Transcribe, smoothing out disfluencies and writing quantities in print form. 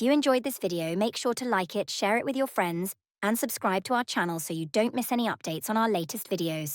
If you enjoyed this video, make sure to like it, share it with your friends, and subscribe to our channel so you don't miss any updates on our latest videos.